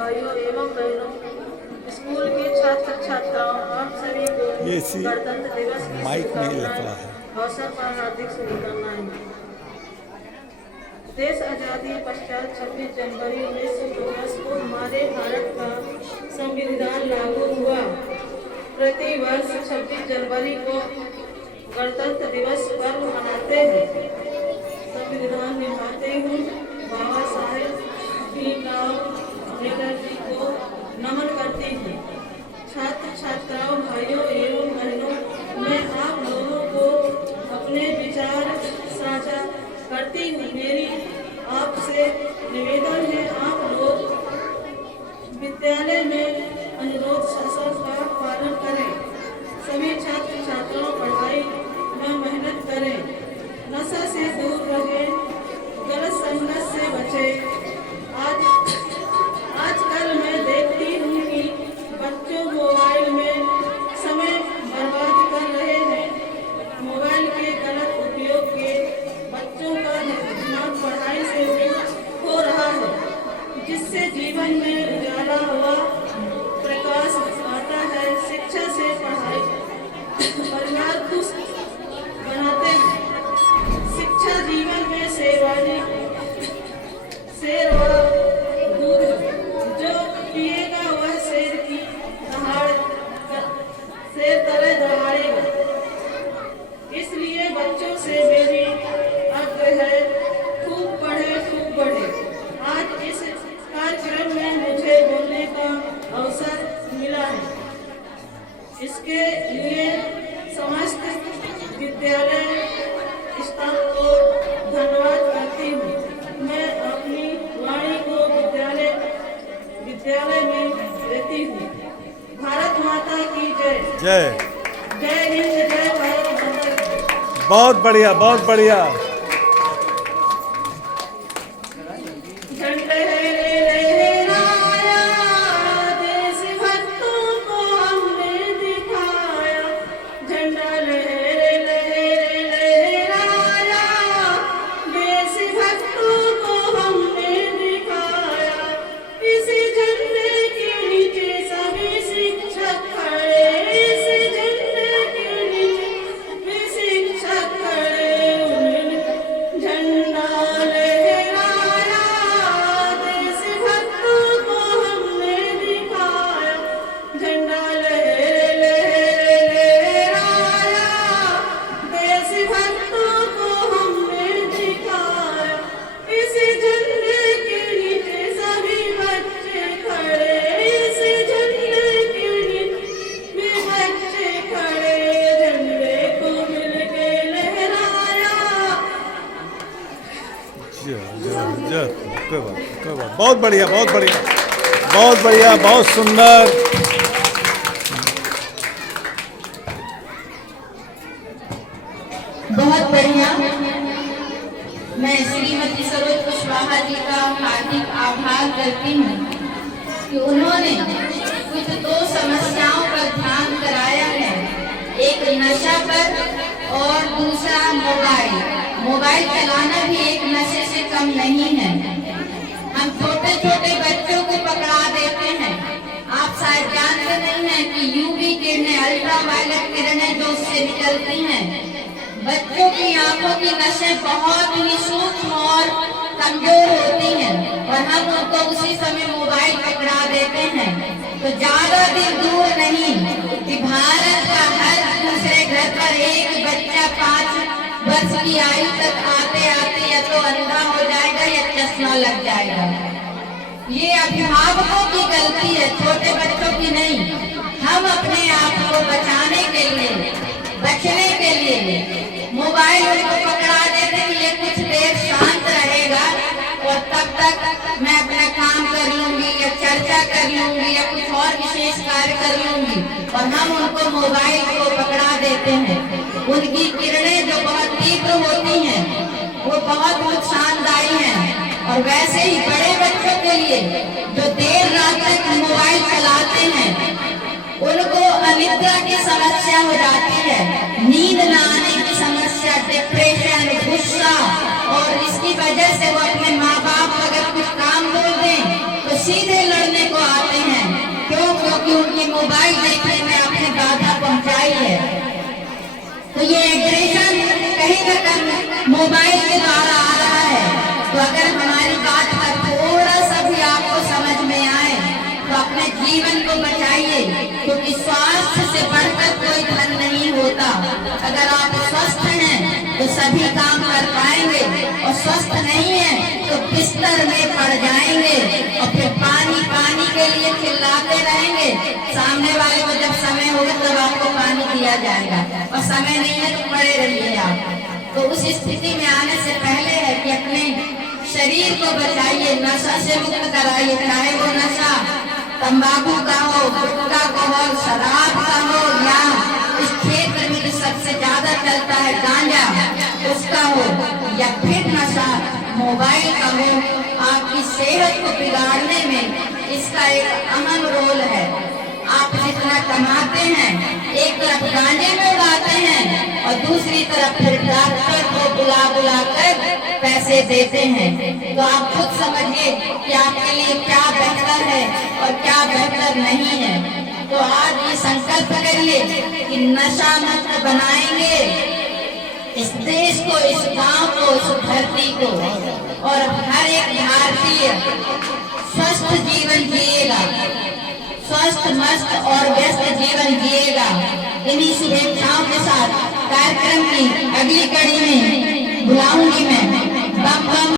भाइयों एवं बहनों, स्कूल के छात्र छात्राओं, आप सभी को गणतंत्र दिवस की शुभकामनाएं। अवसर पर हार्दिक शुभकामनाएं। देश आजादी पश्चात 26 जनवरी 1950 को हमारे भारत का संविधान लागू हुआ। प्रति वर्ष 26 जनवरी को गणतंत्र दिवस पर्व मनाते हैं। संविधान निभाते हुए बाबा साहेब भीमराव अम्बेडकर जी को नमन करते हैं। छात्र छात्राओं, भाइयों एवं बहनों, मैं आप लोगों को अपने विचार साझा करती हूँ। मेरी आपसे निवेदन है, आप लोग विद्यालय में अनुरोध शासन का पालन करें। सभी छात्र छात्राओं पढ़ाई में मेहनत करें, नशा से दूर रहें, गलत संगत से बचें। आजकल मैं देखती हूँ कि बच्चों मोबाइल में समय बर्बाद कर रहे हैं। मोबाइल के गलत उपयोग के बच्चों का दिमाग पढ़ाई से दूर हो रहा है, जिससे जीवन में उजाला हुआ प्रकाश आता है। शिक्षा से पढ़ाई परिवार खुश बनाते हैं। शिक्षा जीवन में शेर दूध जो पिएगा वह शेर तरह दहाड़ेगा। इसलिए बच्चों से मेरी आग्रह है, खूब पढ़े खूब बढ़े। आज इस कार्यक्रम में मुझे बोलने का अवसर मिला है, इसके लिए समस्त विद्यालय स्टाफ को धन्यवाद करती हूँ। मैं अपनी वाणी को विद्यालय में देती हूँ। भारत माता की जय। जय जय हिंद, जय भारत माता की। बहुत बढ़िया, बहुत बढ़िया। बहुत बढ़िया, बहुत बढ़िया, बहुत बढ़िया, बहुत सुंदर। बहुत बढ़िया। मैं श्रीमती सरोज कुशवाहा जी का हार्दिक आभार करती हूँ कि उन्होंने कुछ दो समस्याओं पर ध्यान कराया है, एक नशा पर और दूसरा मोबाइल चलाना भी एक नशे से कम नहीं है। हम छोटे छोटे बच्चों को पकड़ा देते हैं। आप शायद जानते नहीं हैं कि यूवी किरणें, अल्ट्रावायलेट किरणें जो उससे निकलती हैं, बच्चों की आंखों की नसें बहुत ही सूक्ष्म और कमजोर होती हैं और हम उनको उसी समय मोबाइल पकड़ा देते हैं। तो ज्यादा दिन दूर नहीं कि भारत का हर दूसरे घर पर एक बच्चा 5 वर्ष की आयु तक आते आते या तो अंधा हो जाएगा या चश्मा लग जाएगा। ये अभिभावकों की गलती है, छोटे बच्चों की नहीं। हम अपने आप को बचाने के लिए, बचने के लिए मोबाइल उनको पकड़ा देते कि ये कुछ देर शांत रहेगा और तब तक मैं अपना काम कर लूंगी या चर्चा कर लूंगी या कुछ और विशेष कार्य कर लूंगी, और हम उनको मोबाइल को पकड़ा देते हैं। उनकी किरणें जो बहुत तीव्र होती हैं वो बहुत नुकसानदायी हैं। और वैसे ही बड़े बच्चों के लिए जो देर रात तक मोबाइल चलाते हैं उनको अनिद्रा की समस्या हो जाती है, नींद न आने की समस्या, डिप्रेशन, गुस्सा, और इसकी वजह से वो अपने माँ बाप अगर कुछ काम बोल दें तो सीधे लड़ने को कि मोबाइल देखने में आपने बाधा पहुंचाई है। तो ये एग्रेशन कहीं न कहीं मोबाइल के द्वारा आ रहा है। तो अगर हमारी बात का थोड़ा सा भी आपको समझ में आए तो अपने जीवन को बचाइए, क्योंकि स्वास्थ्य से बढ़कर कोई धन नहीं होता। अगर आप स्वस्थ हैं तो सभी काम कर पाएंगे, और स्वस्थ नहीं है तो बिस्तर में पड़ जाएंगे और फिर पानी पानी के लिए चिल्लाते रहेंगे। सामने वाले को जब समय होगा तब आपको पानी दिया जाएगा, और समय नहीं है तो पड़े रहिए आप। तो उस स्थिति में आने से पहले है कि अपने शरीर को बचाइए, नशा से मुक्त कराइए, चाहे वो नशा तंबाकू का हो, गुटखा का हो, शराब का हो, या इस क्षेत्र में जो सबसे ज्यादा चलता है गांजा उसका हो, या फिर नशा मोबाइल का हो। आपकी सेहत को बिगाड़ने में इसका एक अहम रोल है। आप जितना कमाते हैं, एक तरफ गांजे में उड़ाते हैं और दूसरी तरफ फिर डॉक्टर को बुला बुला कर पैसे देते हैं। तो आप खुद समझिए कि आपके लिए क्या बेहतर है और क्या बेहतर नहीं है। तो आज ये संकल्प करिए कि नशा मुक्त बनाएंगे इस देश को, इस गांव को, इस धरती को, और हर एक भारतीय स्वस्थ जीवन जिएगा, स्वस्थ मस्त और व्यस्त जीवन जिएगा। इन्हीं शुभेच्छाओं के साथ कार्यक्रम की अगली कड़ी में बुलाऊंगी मैं। बम बम।